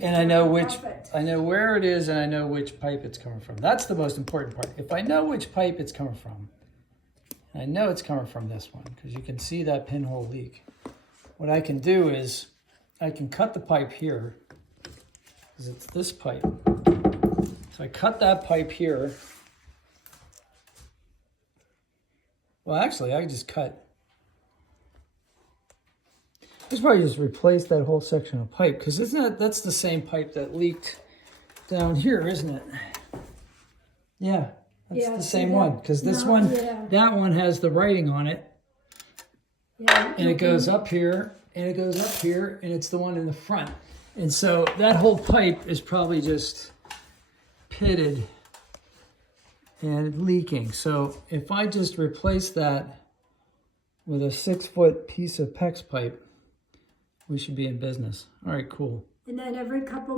And I know where it is, and I know which pipe it's coming from. That's the most important part. If I know which pipe it's coming from, I know it's coming from this one, because you can see that pinhole leak. What I can do is I can cut the pipe here, because it's this pipe. So I cut that pipe here. Well, actually, I can just cut. I should probably just replace that whole section of pipe, because that's the same pipe that leaked down here, isn't it? Yeah, that's the same one, because this one, that one has the writing on it. Yeah. And it goes up here, and it goes up here, and it's the one in the front. And so that whole pipe is probably just pitted and leaking. So if I just replace that with a 6-foot piece of PEX pipe, we should be in business. All right, cool. And then every couple